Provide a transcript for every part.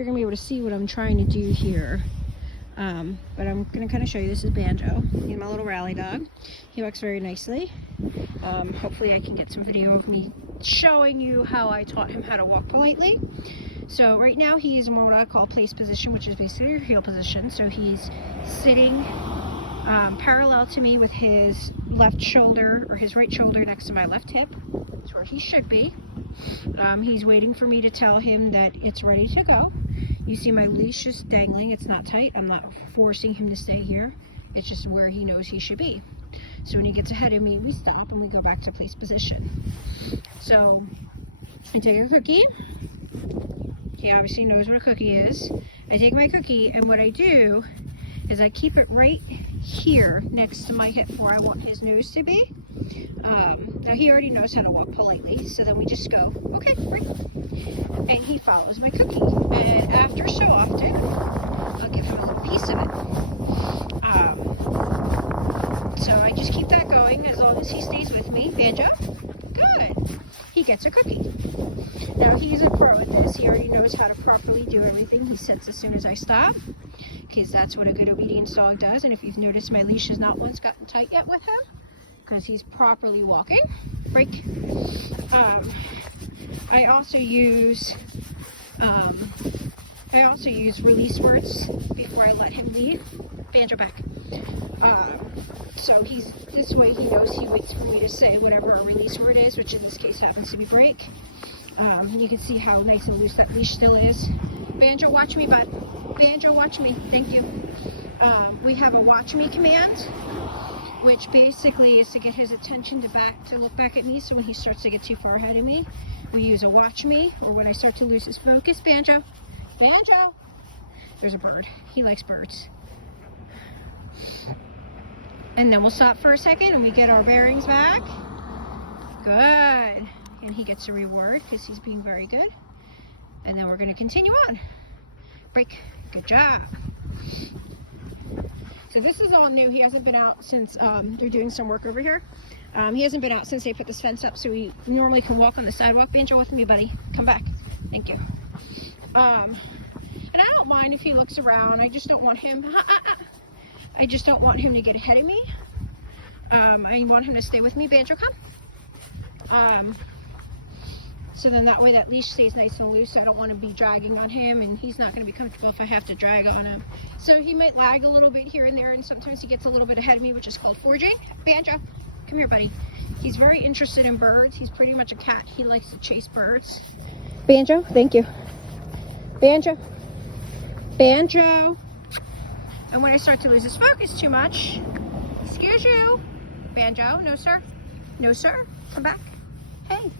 You're gonna be able to see what I'm trying to do here. But I'm gonna kind of show you. This is Banjo. He's my little rally dog. He walks very nicely. Hopefully I can get some video of me showing you how I taught him how to walk politely. So right now he's in what I call place position, which is basically your heel position. So he's sitting parallel to me with his left shoulder, or his right shoulder next to my left hip. That's where he should be. He's waiting for me to tell him that it's ready to go. You see my leash is dangling. It's not tight. I'm not forcing him to stay here. It's just where he knows he should be. So when he gets ahead of me, we stop and we go back to place position. So I take a cookie. He obviously knows what a cookie is. I take my cookie, and what I do is I keep it right here next to my hip where I want his nose to be. Now he already knows how to walk politely, so then we just go, okay, great. And he follows my cookie. And after so often, I'll give him a little piece of it. So I just keep that going as long as he stays with me. Banjo, good. He gets a cookie. Now he's a pro at this. He already knows how to properly do everything. He sits as soon as I stop, because that's what a good obedience dog does. And if you've noticed, my leash has not once gotten tight yet with him, because he's properly walking. Break. I also use release words before I let him leave. Banjo back. So this way he knows he waits for me to say whatever our release word is, which in this case happens to be break. You can see how nice and loose that leash still is. Banjo, watch me, bud. Banjo, watch me. Thank you. We have a watch me command, which basically is to get his attention to look back at me. So when he starts to get too far ahead of me, we use a watch me. Or when I start to lose his focus, Banjo, Banjo. There's a bird. He likes birds. And then we'll stop for a second and we get our bearings back. Good. And he gets a reward because he's being very good. And then we're going to continue on. Break. Good job. So this is all new. He hasn't been out since they're doing some work over here. He hasn't been out since they put this fence up, so he normally can walk on the sidewalk. Banjo, with me, buddy. Come back. Thank you. And I don't mind if he looks around. I just don't want him. I just don't want him to get ahead of me. I want him to stay with me. Banjo, come. So then that way that leash stays nice and loose. I don't want to be dragging on him, and he's not going to be comfortable if I have to drag on him. So he might lag a little bit here and there, and sometimes he gets a little bit ahead of me, which is called foraging. Banjo, come here, buddy. He's very interested in birds. He's pretty much a cat. He likes to chase birds. Banjo, thank you. Banjo. Banjo. And when I start to lose his focus too much, excuse you. Banjo, no sir. No sir. Come back. Hey.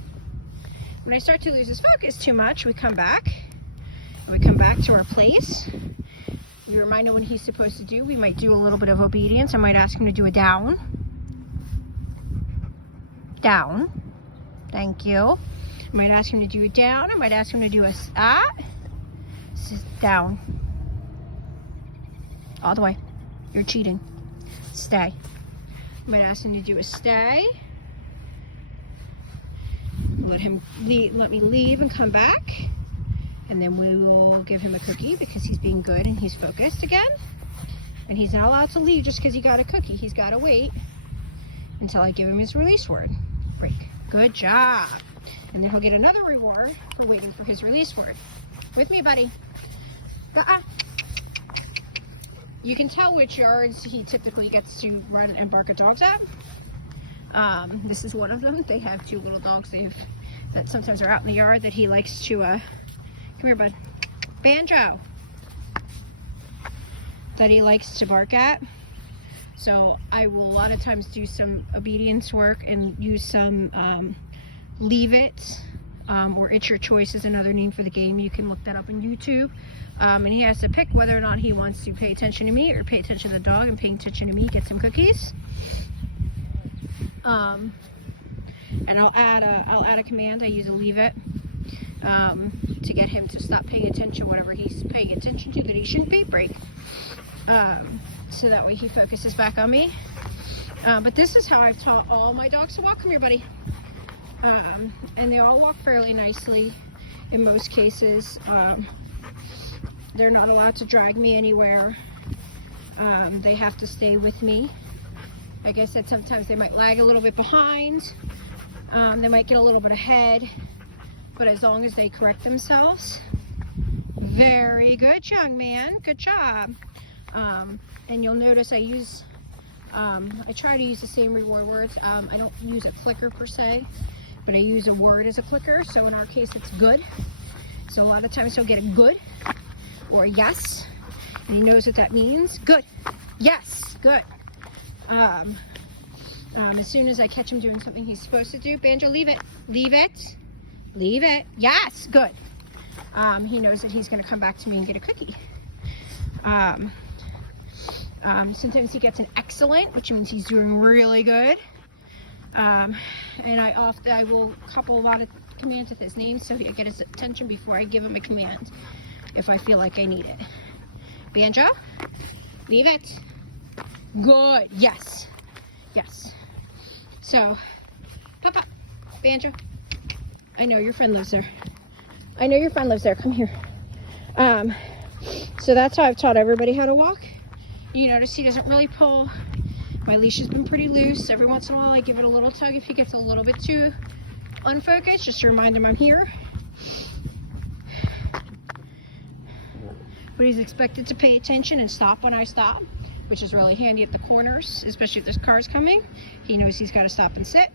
When I start to lose his focus too much, we come back. And we come back to our place. We remind him what he's supposed to do. We might do a little bit of obedience. I might ask him to do a down. Down. Thank you. I might ask him to do a down. I might ask him to do a down. All the way. You're cheating. Stay. I might ask him to do a stay. Let me leave and come back, and then we will give him a cookie because he's being good and he's focused again. And he's not allowed to leave just because he got a cookie. He's got to wait until I give him his release word. Break. Good job. And then he'll get another reward for waiting for his release word. With me, buddy. You can tell which yards he typically gets to run and bark at dogs at. This is one of them. They have two little dogs that sometimes are out in the yard that he likes to, come here, bud. Banjo. That he likes to bark at. So I will a lot of times do some obedience work and use some leave it, or it's your choice is another name for the game. You can look that up on YouTube. And he has to pick whether or not he wants to pay attention to me or pay attention to the dog, and paying attention to me, get some cookies. And I'll add a command. I use a leave it to get him to stop paying attention whatever he's paying attention to that he shouldn't be. Break. So that way he focuses back on me. But this is how I've taught all my dogs to walk. Come here, buddy. And they all walk fairly nicely in most cases. They're not allowed to drag me anywhere. They have to stay with me. Like I said, sometimes they might lag a little bit behind. They might get a little bit ahead, but as long as they correct themselves. Very good, young man. Good job. And you'll notice I try to use the same reward words. I don't use a clicker per se, but I use a word as a clicker. So in our case, it's good. So a lot of times he'll get a good or a yes. And he knows what that means. Good. Yes. Good. As soon as I catch him doing something he's supposed to do, Banjo, leave it. Leave it. Leave it. Yes. Good. He knows that he's going to come back to me and get a cookie. Sometimes he gets an excellent, which means he's doing really good. And I will couple a lot of commands with his name so I get his attention before I give him a command if I feel like I need it. Banjo, leave it. Good. Yes. Yes. So, Papa, Banjo, I know your friend lives there. I know your friend lives there. Come here. So that's how I've taught everybody how to walk. You notice he doesn't really pull. My leash has been pretty loose. Every once in a while I give it a little tug if he gets a little bit too unfocused, just to remind him I'm here. But he's expected to pay attention and stop when I stop, which is really handy at the corners, especially if there's cars coming. He knows he's got to stop and sit.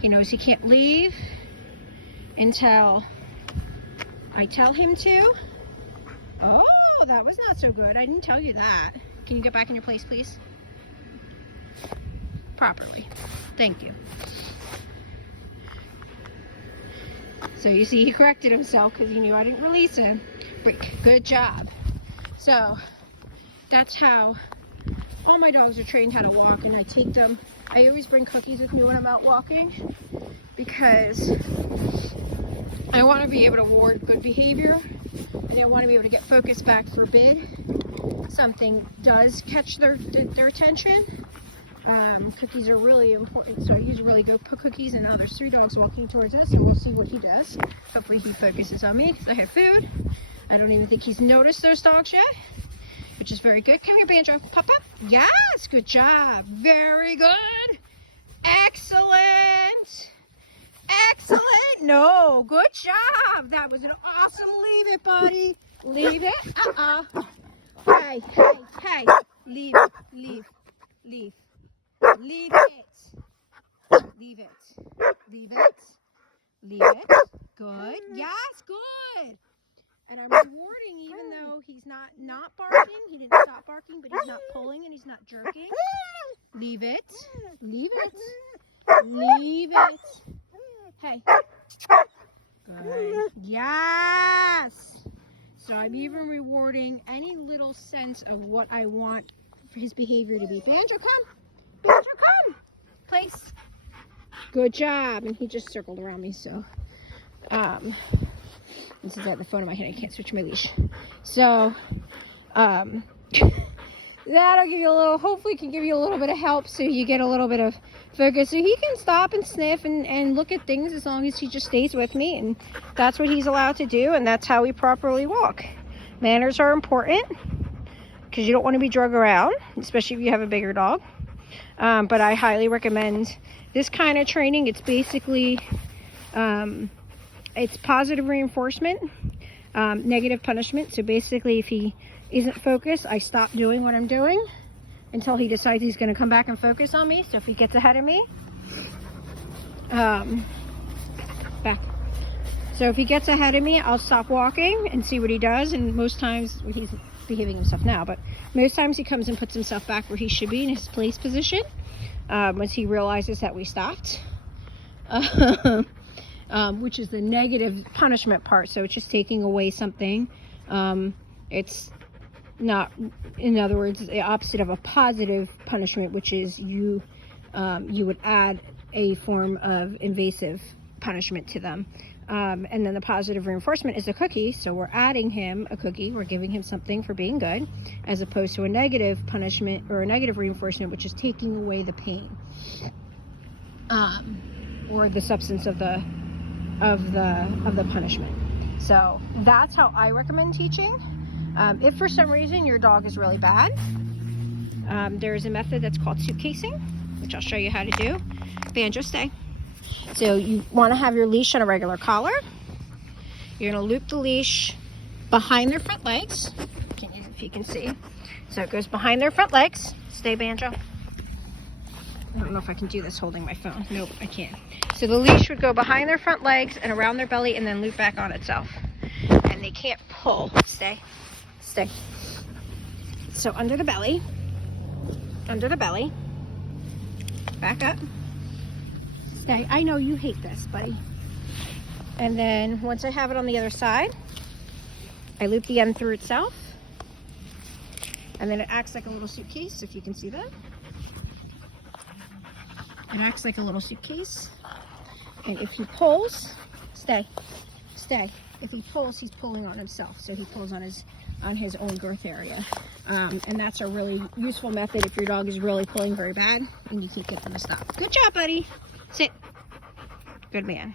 He knows he can't leave until I tell him to. Oh, that was not so good. I didn't tell you that. Can you get back in your place, please? Properly. Thank you. So you see, he corrected himself because he knew I didn't release him. Break. Good job. So that's how all my dogs are trained how to walk, and I take them. I always bring cookies with me when I'm out walking because I want to be able to reward good behavior, and I want to be able to get focus back. Forbid something does catch their attention. Cookies are really important, so I usually go put cookies, and now there's 3 dogs walking towards us, and we'll see what he does. Hopefully he focuses on me because I have food. I don't even think he's noticed those dogs yet, which is very good. Come here, Banjo. Pop up. Yes, good job. Very good. Excellent. Excellent. No, good job. That was an awesome. Leave it, buddy. Leave it. Hey, hey, hey. Leave it. Leave. Leave. Leave it. Leave it. Leave it. Leave it. Good. Yes, good. And I'm rewarding even though he's not barking. He didn't stop barking, but he's not pulling and he's not jerking. Leave it. Leave it. Leave it. Hey. Good. Yes. So I'm even rewarding any little sense of what I want for his behavior to be. Banjo, come. Banjo, come. Place. Good job. And he just circled around me, so this is at the phone in my hand. I can't switch my leash. So that'll give you a little, hopefully can give you a little bit of help so you get a little bit of focus. So he can stop and sniff and look at things as long as he just stays with me. And that's what he's allowed to do. And that's how we properly walk. Manners are important because you don't want to be drug around, especially if you have a bigger dog. But I highly recommend this kind of training. It's basically, it's positive reinforcement, negative punishment. So basically if he isn't focused, I stop doing what I'm doing until he decides he's going to come back and focus on me. So if he gets ahead of me, back. So if he gets ahead of me, I'll stop walking and see what he does. And most times, well, he's behaving himself now, but most times he comes and puts himself back where he should be in his place position once he realizes that we stopped. Which is the negative punishment part. So it's just taking away something. It's not, in other words, the opposite of a positive punishment, which is you would add a form of invasive punishment to them. And then the positive reinforcement is a cookie. So we're adding him a cookie. We're giving him something for being good, as opposed to a negative punishment or a negative reinforcement, which is taking away the pain or the substance of the punishment. So that's how I recommend teaching. If for some reason your dog is really bad, there's a method that's called suitcasing, which I'll show you how to do. Banjo, stay. So you want to have your leash on a regular collar. You're going to loop the leash behind their front legs. If you can see. So it goes behind their front legs. Stay, Banjo. I don't know if I can do this holding my phone. Nope, I can't. So the leash would go behind their front legs and around their belly and then loop back on itself. And they can't pull. Stay. Stay. So under the belly. Under the belly. Back up. Stay. I know you hate this, buddy. And then once I have it on the other side, I loop the end through itself. And then it acts like a little suitcase, if you can see that. It acts like a little suitcase. And if he pulls, stay, stay. If he pulls, he's pulling on himself. So he pulls on his own girth area. And that's a really useful method if your dog is really pulling very bad and you can't get them to stop. Good job, buddy. Sit. Good man.